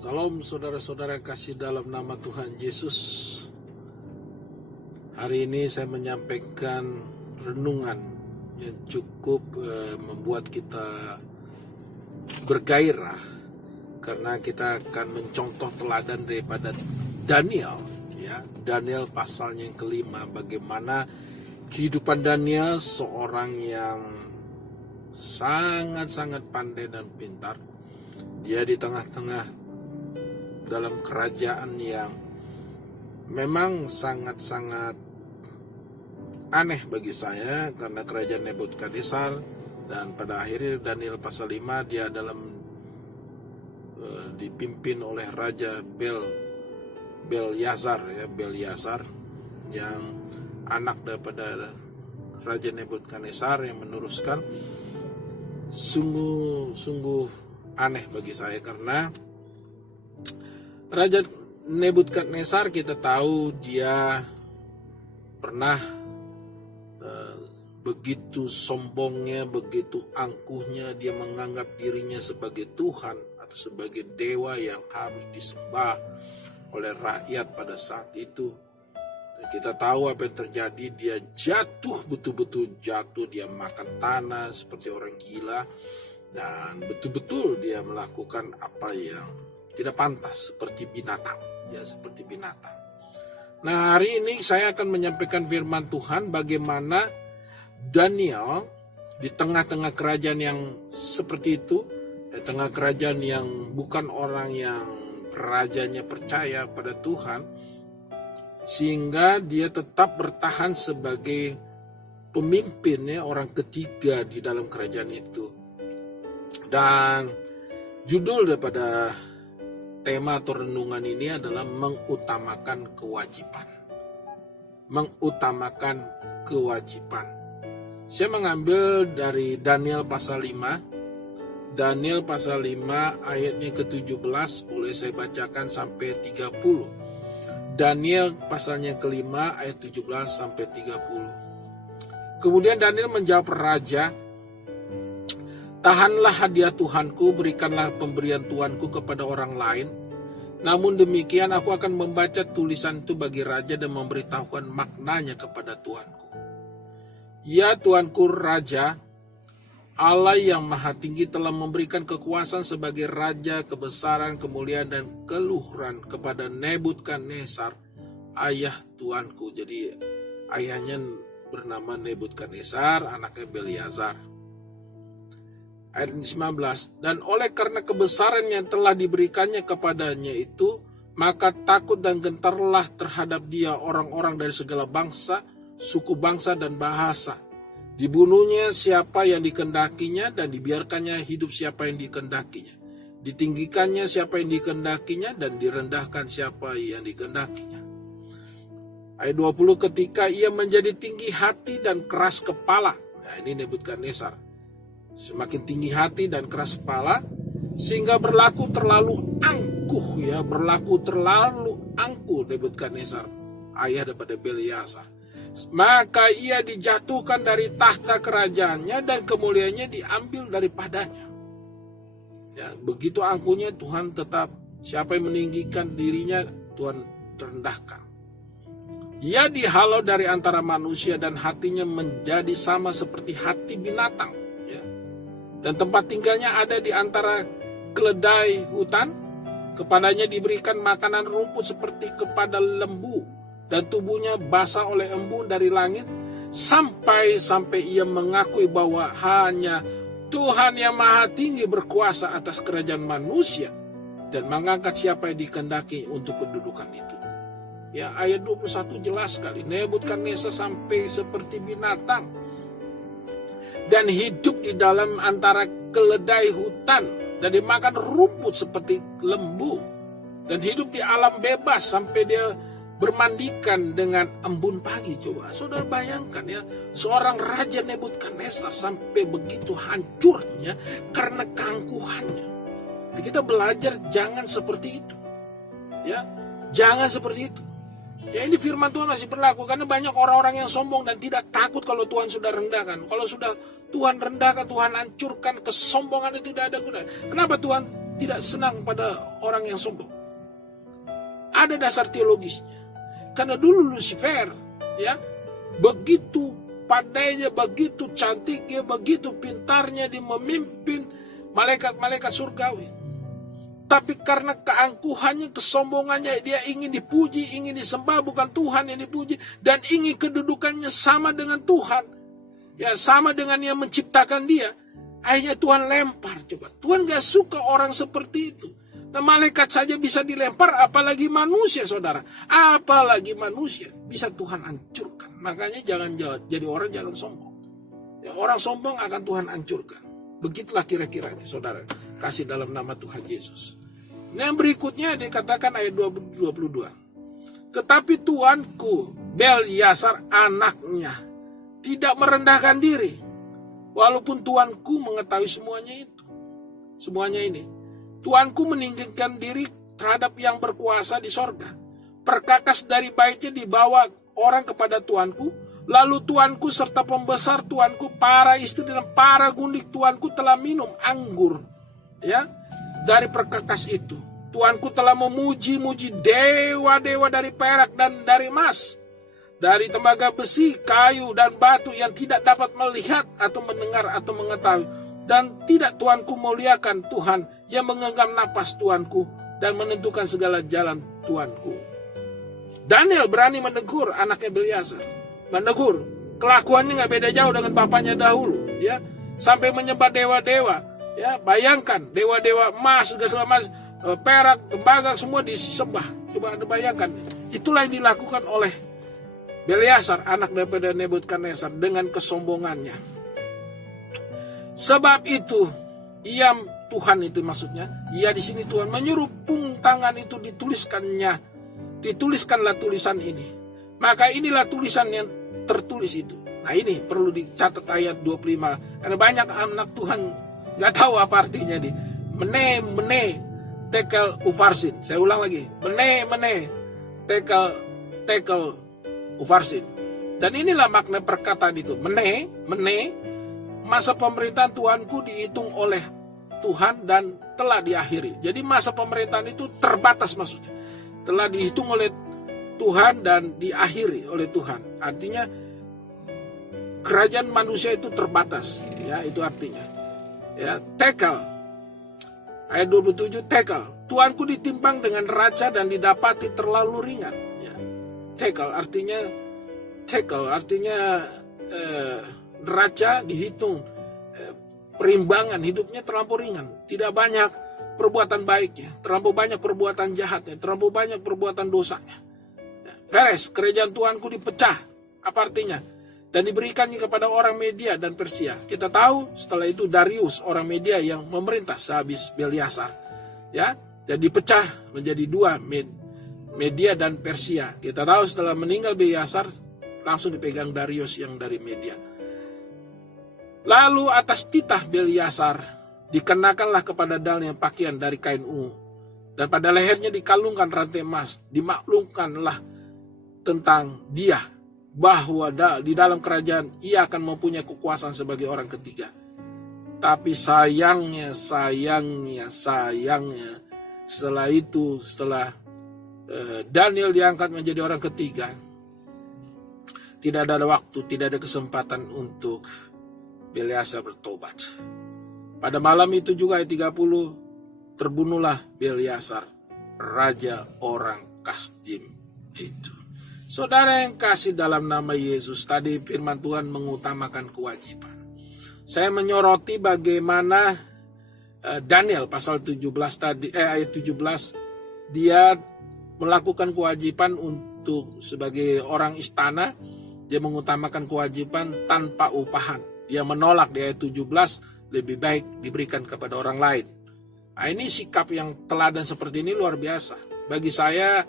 Salam saudara-saudara kasih dalam nama Tuhan Yesus. Hari ini saya menyampaikan renungan yang cukup membuat kita bergairah, karena kita akan mencontoh teladan daripada Daniel, ya. Daniel pasalnya yang kelima, bagaimana kehidupan Daniel, seorang yang sangat-sangat pandai dan pintar. Dia di tengah-tengah dalam kerajaan yang memang sangat-sangat aneh bagi saya, karena kerajaan Nebukadnezar, dan pada akhirnya Daniel pasal 5 dia dipimpin oleh Raja Belshazzar yang anak daripada Raja Nebukadnezar, yang meneruskan. Sungguh aneh bagi saya, karena Raja Nebukadnezar kita tahu dia pernah begitu sombongnya, begitu angkuhnya, dia menganggap dirinya sebagai Tuhan atau sebagai dewa yang harus disembah oleh rakyat pada saat itu. Dan kita tahu apa yang terjadi, dia jatuh, betul-betul jatuh, dia makan tanah seperti orang gila, dan betul-betul dia melakukan apa yang tidak pantas, seperti binatang, ya, seperti binatang. Nah, hari ini saya akan menyampaikan firman Tuhan bagaimana Daniel di tengah-tengah kerajaan yang seperti itu, di tengah kerajaan yang bukan orang yang rajanya percaya pada Tuhan, sehingga dia tetap bertahan sebagai pemimpin, ya, orang ketiga di dalam kerajaan itu. Dan judul daripada tema atau renungan ini adalah mengutamakan kewajiban. Mengutamakan kewajiban. Saya mengambil dari Daniel pasal 5. Daniel pasal 5 ayatnya ke-17, boleh saya bacakan sampai 30. Daniel pasalnya kelima ayat 17 sampai 30. Kemudian Daniel menjawab raja, "Tahanlah hadiah Tuhanku, berikanlah pemberian Tuhanku kepada orang lain. Namun demikian aku akan membaca tulisan itu bagi raja dan memberitahukan maknanya kepada Tuanku. Ya Tuanku Raja, Allah yang maha tinggi telah memberikan kekuasaan sebagai raja, kebesaran, kemuliaan, dan keluhuran kepada Nebukadnezar, ayah Tuanku." Jadi ayahnya bernama Nebukadnezar, anaknya Belshazzar. Ayat 19, "Dan oleh karena kebesaran yang telah diberikannya kepadanya itu, maka takut dan gentarlah terhadap dia orang-orang dari segala bangsa, suku bangsa dan bahasa. Dibunuhnya siapa yang dikehendakinya, dan dibiarkannya hidup siapa yang dikehendakinya. Ditinggikannya siapa yang dikehendakinya, dan direndahkan siapa yang dikehendakinya." Ayat 20, "Ketika ia menjadi tinggi hati dan keras kepala." Nah, ini Nebukadnezar. Semakin tinggi hati dan keras kepala, sehingga berlaku terlalu angkuh, ya, Nebukadnezar, ayah daripada Belshazzar. Maka ia dijatuhkan dari tahta kerajaannya dan kemuliaannya diambil daripadanya. Ya, begitu angkuhnya Tuhan tetap, siapa yang meninggikan dirinya Tuhan rendahkan. Ia dihalau dari antara manusia dan hatinya menjadi sama seperti hati binatang, ya. Dan tempat tinggalnya ada di antara keledai hutan. Kepadanya diberikan makanan rumput seperti kepada lembu, dan tubuhnya basah oleh embun dari langit, sampai ia mengakui bahwa hanya Tuhan yang maha tinggi berkuasa atas kerajaan manusia, dan mengangkat siapa yang dikehendaki untuk kedudukan itu. Ya, ayat 21 jelas sekali, Nebukadnezar sampai seperti binatang dan hidup di dalam antara keledai hutan, dan dimakan rumput seperti lembu, dan hidup di alam bebas sampai dia bermandikan dengan embun pagi. Coba saudara bayangkan, ya, seorang Raja Nebukadnezar sampai begitu hancurnya karena keangkuhannya. Nah, kita belajar jangan seperti itu, ya, jangan seperti itu. Ya, ini firman Tuhan masih berlaku, karena banyak orang-orang yang sombong dan tidak takut kalau Tuhan sudah rendahkan. Kalau sudah Tuhan rendahkan, Tuhan hancurkan, kesombongan itu tidak ada guna. Kenapa Tuhan tidak senang pada orang yang sombong. Ada dasar teologisnya. Karena dulu Lucifer, ya, begitu pandainya, begitu cantiknya, begitu pintarnya dia memimpin malaikat-malaikat surgawi. Tapi karena keangkuhannya, kesombongannya, dia ingin dipuji, ingin disembah, bukan Tuhan yang dipuji, dan ingin kedudukannya sama dengan Tuhan, ya, sama dengan yang menciptakan dia. Akhirnya Tuhan lempar. Coba, Tuhan gak suka orang seperti itu. Nah, malaikat saja bisa dilempar, apalagi manusia, saudara. Apalagi manusia bisa Tuhan hancurkan. Makanya jangan jadi orang, jangan sombong. Ya, orang sombong akan Tuhan hancurkan. Begitulah kira-kiranya, saudara. Kasih dalam nama Tuhan Yesus. Nah, yang berikutnya dikatakan ayat 22. Tetapi tuanku Belsasar anaknya tidak merendahkan diri, walaupun tuanku mengetahui semuanya itu. Semuanya ini. Tuanku meninggikan diri terhadap yang berkuasa di sorga. Perkakas dari baitnya dibawa orang kepada tuanku. Lalu tuanku serta pembesar tuanku, para istri dan para gundik tuanku telah minum anggur, ya, dari perkakas itu. Tuanku telah memuji-muji dewa-dewa dari perak dan dari emas, dari tembaga besi, kayu dan batu yang tidak dapat melihat atau mendengar atau mengetahui. Dan tidak tuanku muliakan Tuhan yang menggenggam napas tuanku dan menentukan segala jalan tuanku. Daniel berani menegur anaknya Belsasar. Menegur. Kelakuannya gak beda jauh dengan bapaknya dahulu, ya. Sampai menyembah dewa-dewa, ya. Bayangkan, dewa-dewa emas, segala emas, perak, tembaga, semua disembah. Coba Anda bayangkan. Itulah yang dilakukan oleh Belsasar, anak daripada Nebukadnezar, dengan kesombongannya. Sebab itu, ia, Tuhan itu maksudnya, ia di sini Tuhan menyuruh tangan itu dituliskanlah tulisan ini. Maka inilah tulisan yang tertulis itu. Nah, ini perlu dicatat ayat 25. Karena banyak anak Tuhan nggak tahu apa artinya ini. Mene, tekel ufarsin. Saya ulang lagi. Mene, tekel ufarsin. Dan inilah makna perkataan itu. Mene, masa pemerintahan Tuhanku dihitung oleh Tuhan dan telah diakhiri. Jadi masa pemerintahan itu terbatas maksudnya. Telah dihitung oleh Tuhan dan diakhiri oleh Tuhan. Artinya kerajaan manusia itu terbatas. Ya, itu artinya. Ya, tekel. Ayat 27, tekel. Tuanku ditimbang dengan raja dan didapati terlalu ringan. Ya. Tekel artinya raja dihitung, perimbangan hidupnya terlampau ringan, tidak banyak perbuatan baiknya, terlampau banyak perbuatan jahatnya, terlampau banyak perbuatan dosanya. Beres, kerajaan Tuhanku dipecah. Apa artinya? Dan diberikannya kepada orang Media dan Persia. Kita tahu setelah itu Darius orang Media yang memerintah sehabis Belsasar, ya, dan dipecah menjadi dua, Media dan Persia. Kita tahu setelah meninggal Belsasar langsung dipegang Darius yang dari Media. Lalu atas titah Belsasar dikenakanlah kepada Daniel pakaian dari kain ungu, dan pada lehernya dikalungkan rantai emas. Dimaklumkanlah tentang dia bahwa di dalam kerajaan ia akan mempunyai kekuasaan sebagai orang ketiga. Tapi sayangnya setelah itu, setelah Daniel diangkat menjadi orang ketiga, tidak ada waktu, tidak ada kesempatan untuk Belsasar bertobat. Pada malam itu juga ayat 30, terbunuhlah Belsasar, raja orang Kasdim itu. Saudara yang kasih dalam nama Yesus, tadi firman Tuhan mengutamakan kewajiban. Saya menyoroti bagaimana Daniel pasal 17 tadi, ayat 17, dia melakukan kewajiban untuk sebagai orang istana, dia mengutamakan kewajiban tanpa upahan. Dia menolak di ayat 17, lebih baik diberikan kepada orang lain. Nah, ini sikap yang teladan seperti ini luar biasa. Bagi saya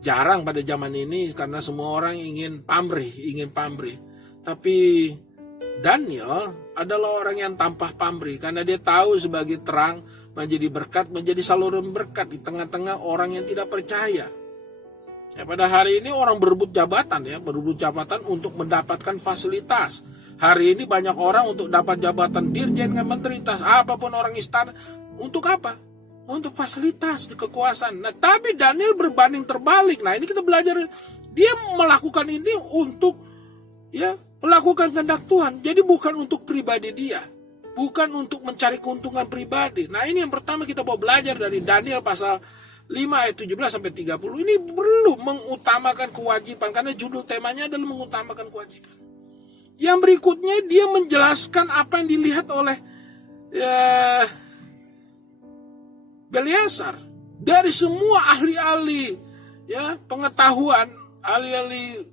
jarang pada zaman ini karena semua orang ingin pamrih. Tapi Daniel adalah orang yang tanpa pamrih karena dia tahu sebagai terang menjadi berkat, menjadi saluran berkat di tengah-tengah orang yang tidak percaya. Ya, pada hari ini orang berebut jabatan untuk mendapatkan fasilitas. Hari ini banyak orang untuk dapat jabatan dirjen, menteri, apapun orang istana. Untuk apa? untuk fasilitas di kekuasaan. Nah, tapi Daniel berbanding terbalik. Nah, ini kita belajar, dia melakukan ini untuk melakukan kehendak Tuhan. Jadi bukan untuk pribadi dia, bukan untuk mencari keuntungan pribadi. Nah, ini yang pertama kita mau belajar dari Daniel pasal 5 ayat 17 sampai 30. Ini perlu mengutamakan kewajiban, karena judul temanya adalah mengutamakan kewajiban. Yang berikutnya dia menjelaskan apa yang dilihat oleh Belsasar dari semua ahli-ahli pengetahuan, ahli-ahli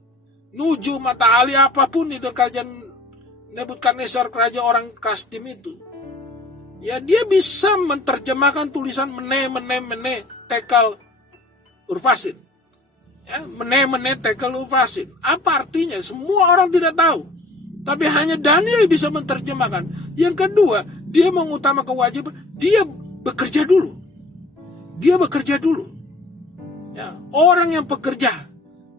nujum, mata ahli apapun di kerajaan Nebukadnezar, kerajaan orang Kasdim itu. Ya, dia bisa menerjemahkan tulisan mene tekel urfasin. Ya, mene tekel urfasin. Apa artinya? Semua orang tidak tahu. Tapi hanya Daniel bisa menerjemahkan. Yang kedua, dia mengutamakan kewajiban, dia bekerja dulu. Ya, orang yang bekerja,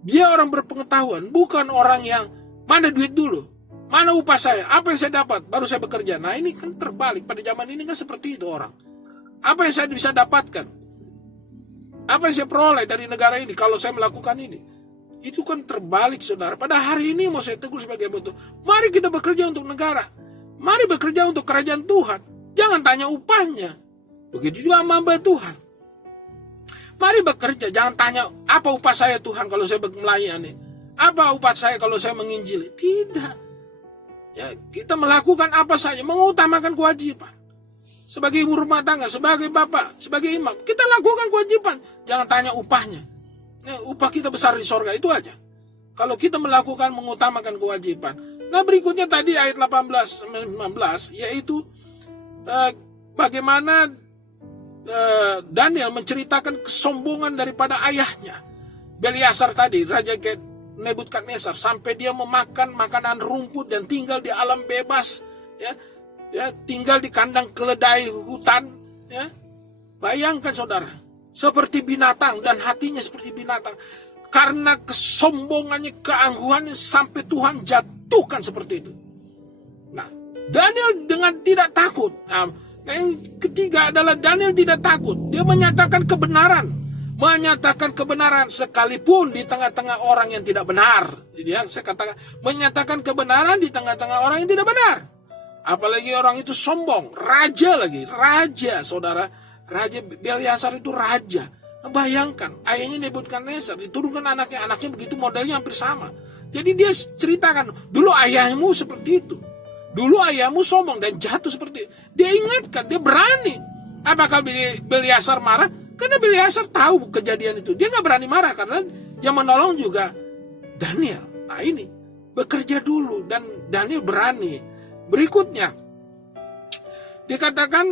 dia orang berpengetahuan, bukan orang yang mana duit dulu, mana upah saya, apa yang saya dapat, baru saya bekerja. Nah, ini kan terbalik. Pada zaman ini kan seperti itu orang. Apa yang saya bisa dapatkan? Apa yang saya peroleh dari negara ini kalau saya melakukan ini? Itu kan terbalik, saudara. Pada hari ini mau saya tegur sebagai betul. Mari kita bekerja untuk negara. Mari bekerja untuk kerajaan Tuhan. Jangan tanya upahnya. Begitu juga hamba Tuhan. Mari bekerja, jangan tanya apa upah saya Tuhan kalau saya melayani. Apa upah saya kalau saya menginjili? Tidak. Ya, kita melakukan apa saja, mengutamakan kewajiban. Sebagai ibu rumah tangga, sebagai bapak, sebagai imam, kita lakukan kewajiban. Jangan tanya upahnya. Ya, upah kita besar di sorga, itu aja. Kalau kita melakukan, mengutamakan kewajiban. Nah, berikutnya tadi ayat 18-19, yaitu bagaimana Daniel menceritakan kesombongan daripada ayahnya Belsasar tadi, Raja Nebukadnezar, sampai dia memakan makanan rumput dan tinggal di alam bebas, tinggal di kandang keledai hutan, Bayangkan saudara, seperti binatang dan hatinya seperti binatang. Karena kesombongannya, keangkuhannya, sampai Tuhan jatuhkan seperti itu. Nah, Daniel dengan tidak takut. Yang ketiga adalah Daniel tidak takut. Dia menyatakan kebenaran. Menyatakan kebenaran sekalipun di tengah-tengah orang yang tidak benar. Saya katakan, menyatakan kebenaran di tengah-tengah orang yang tidak benar. Apalagi orang itu sombong. Raja lagi. Raja, saudara. Raja Belsasar itu raja. Bayangkan, ayahnya Nebukadnezar diturunkan anaknya begitu modelnya hampir sama. Jadi dia ceritakan, dulu ayahmu seperti itu. Dulu ayahmu sombong dan jatuh seperti itu. Dia ingatkan, dia berani. Apakah Belsasar marah? Karena Belsasar tahu kejadian itu. Dia gak berani marah karena yang menolong juga Daniel. Nah, ini bekerja dulu dan Daniel berani. Berikutnya dikatakan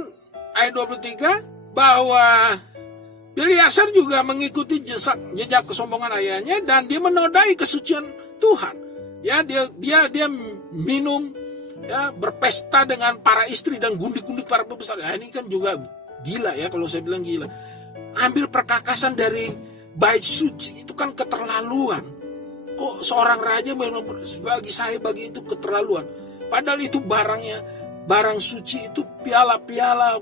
ayat 23 bahwa Belsasar juga mengikuti jejak kesombongan ayahnya dan dia menodai kesucian Tuhan. Ya, dia minum, berpesta dengan para istri dan gundik-gundik para pembesar. Nah, ini kan juga gila ya, kalau saya bilang gila. Ambil perkakasan dari bait suci, itu kan keterlaluan. Kok seorang raja bagi itu keterlaluan. Padahal itu barang suci itu piala-piala,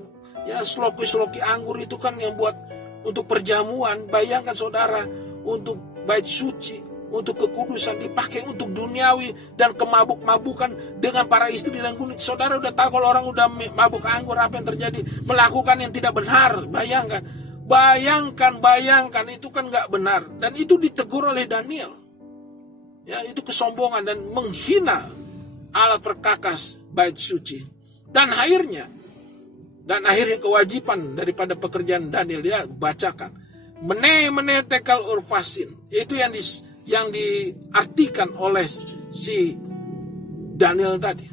sloki-sloki anggur itu kan yang buat untuk perjamuan. Bayangkan saudara, untuk bait suci, untuk kekudusan dipakai untuk duniawi dan kemabuk-mabukan dengan para istri dan gundik. Saudara udah tahu kalau orang udah mabuk anggur apa yang terjadi, melakukan yang tidak benar. Bayangkan itu kan gak benar. Dan itu ditegur oleh Daniel. Ya, itu kesombongan dan menghina alat perkakas bait suci. Dan akhirnya kewajiban daripada pekerjaan Daniel, dia bacakan mene tekel urfasin. Itu yang diartikan oleh si Daniel tadi.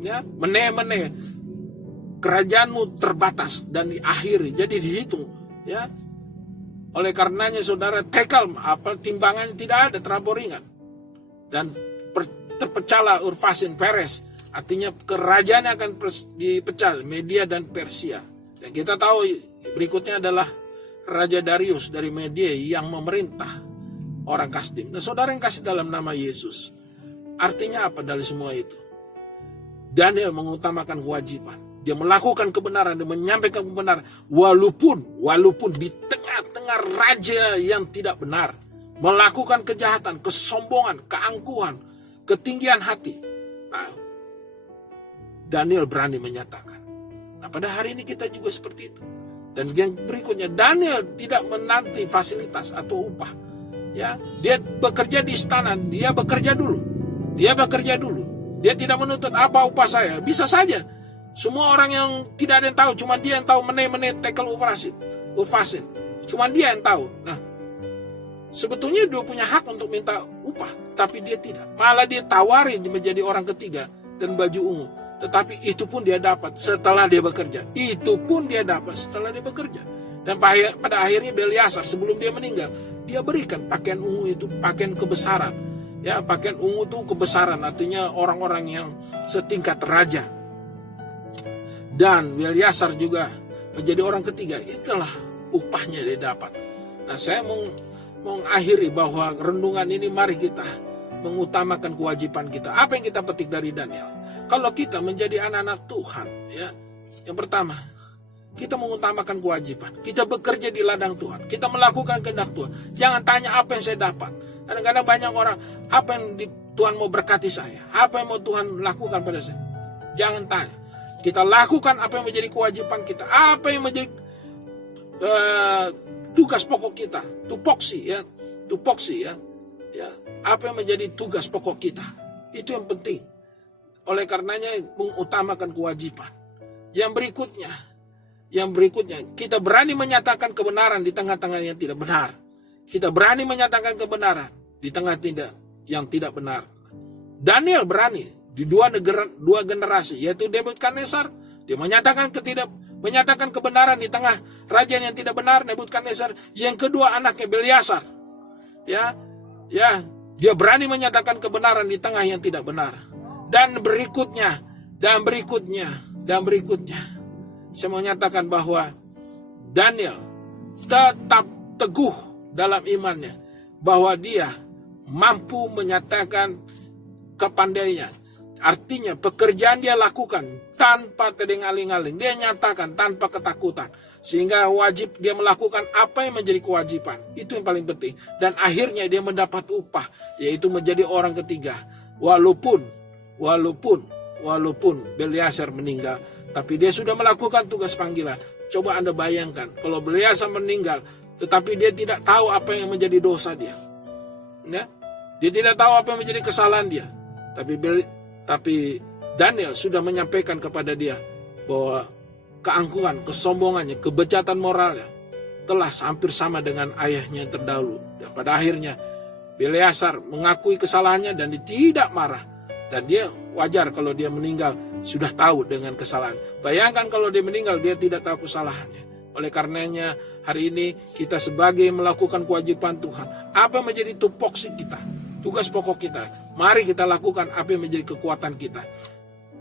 Ya, mene kerajaanmu terbatas dan diakhiri. Jadi dihitung, ya. Oleh karenanya saudara, tekel timbangannya tidak ada, terlampau ringan. Dan terpecahlah urfasin Peres. Artinya kerajaan akan dipecah, Media dan Persia. Dan kita tahu berikutnya adalah Raja Darius dari Media yang memerintah orang Kasdim. Dan saudara yang kasih dalam nama Yesus, artinya apa dari semua itu? Daniel mengutamakan kewajiban. Dia melakukan kebenaran, dia menyampaikan kebenaran. Walaupun di tengah-tengah raja yang tidak benar, melakukan kejahatan, kesombongan, keangkuhan, ketinggian hati. Nah, Daniel berani menyatakan. Nah, pada hari ini kita juga seperti itu. Dan yang berikutnya, Daniel tidak menanti fasilitas atau upah. Ya, dia bekerja di istana, dia bekerja dulu. Dia tidak menuntut apa upah saya. Bisa saja. Semua orang yang tidak ada yang tahu, cuma dia yang tahu menit tekel ufasin. Cuma dia yang tahu. Nah, sebetulnya dia punya hak untuk minta upah, tapi dia tidak. Malah dia tawarin menjadi orang ketiga dan baju ungu. Tetapi itu pun dia dapat setelah dia bekerja. Dan pada akhirnya Belsasar sebelum dia meninggal, dia berikan pakaian ungu itu, pakaian kebesaran. Ya, pakaian ungu itu kebesaran, artinya orang-orang yang setingkat raja. Dan Belsasar juga menjadi orang ketiga. Itulah upahnya dia dapat. Nah, saya mau mengakhiri bahwa renungan ini, mari kita mengutamakan kewajiban kita. Apa yang kita petik dari Daniel? Kalau kita menjadi anak-anak Tuhan, ya, yang pertama, kita mengutamakan kewajiban. Kita bekerja di ladang Tuhan. Kita melakukan kehendak Tuhan. Jangan tanya apa yang saya dapat. Kadang-kadang banyak orang, apa yang Tuhan mau berkati saya? Apa yang mau Tuhan lakukan pada saya? Jangan tanya. Kita lakukan apa yang menjadi kewajiban kita. Apa yang menjadi tugas pokok kita. Tupoksi ya. Ya, apa yang menjadi tugas pokok kita. Itu yang penting. Oleh karenanya mengutamakan kewajiban. Yang berikutnya, kita berani menyatakan kebenaran di tengah-tengah yang tidak benar. Kita berani menyatakan kebenaran di tengah yang tidak benar. Daniel berani di dua generasi, yaitu Nebukadnezar. Dia menyatakan kebenaran di tengah raja yang tidak benar, Nebukadnezar. Yang kedua anaknya Belsasar. Ya, dia berani menyatakan kebenaran di tengah yang tidak benar. Dan berikutnya, saya mau nyatakan bahwa Daniel tetap teguh dalam imannya, bahwa dia mampu menyatakan kepandainya. Artinya pekerjaan dia lakukan tanpa tedeng-aling-aling. Dia nyatakan tanpa ketakutan. Sehingga wajib dia melakukan apa yang menjadi kewajiban. Itu yang paling penting. Dan akhirnya dia mendapat upah, yaitu menjadi orang ketiga. Walaupun Belsasar meninggal, tapi dia sudah melakukan tugas panggilan. Coba Anda bayangkan, kalau Belsasar meninggal, tetapi dia tidak tahu apa yang menjadi dosa dia. Ya? Dia tidak tahu apa yang menjadi kesalahan dia. Tapi Daniel sudah menyampaikan kepada dia bahwa keangkuhan, kesombongannya, kebejatan moralnya telah hampir sama dengan ayahnya yang terdahulu. Dan pada akhirnya Belsasar mengakui kesalahannya dan dia tidak marah. Dan dia wajar kalau dia meninggal sudah tahu dengan kesalahan. Bayangkan kalau dia meninggal dia tidak tahu kesalahannya. Oleh karenanya hari ini kita sebagai melakukan kewajiban Tuhan, apa yang menjadi tupoksi kita, tugas pokok kita, mari kita lakukan apa yang menjadi kekuatan kita.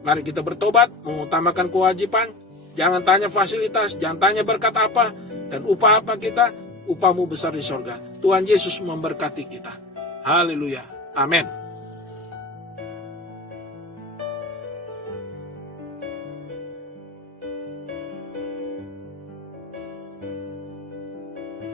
Mari kita bertobat, mengutamakan kewajiban. Jangan tanya fasilitas, jangan tanya berkat apa, dan upah apa kita, upahmu besar di sorga. Tuhan Yesus memberkati kita. Haleluya. Amin.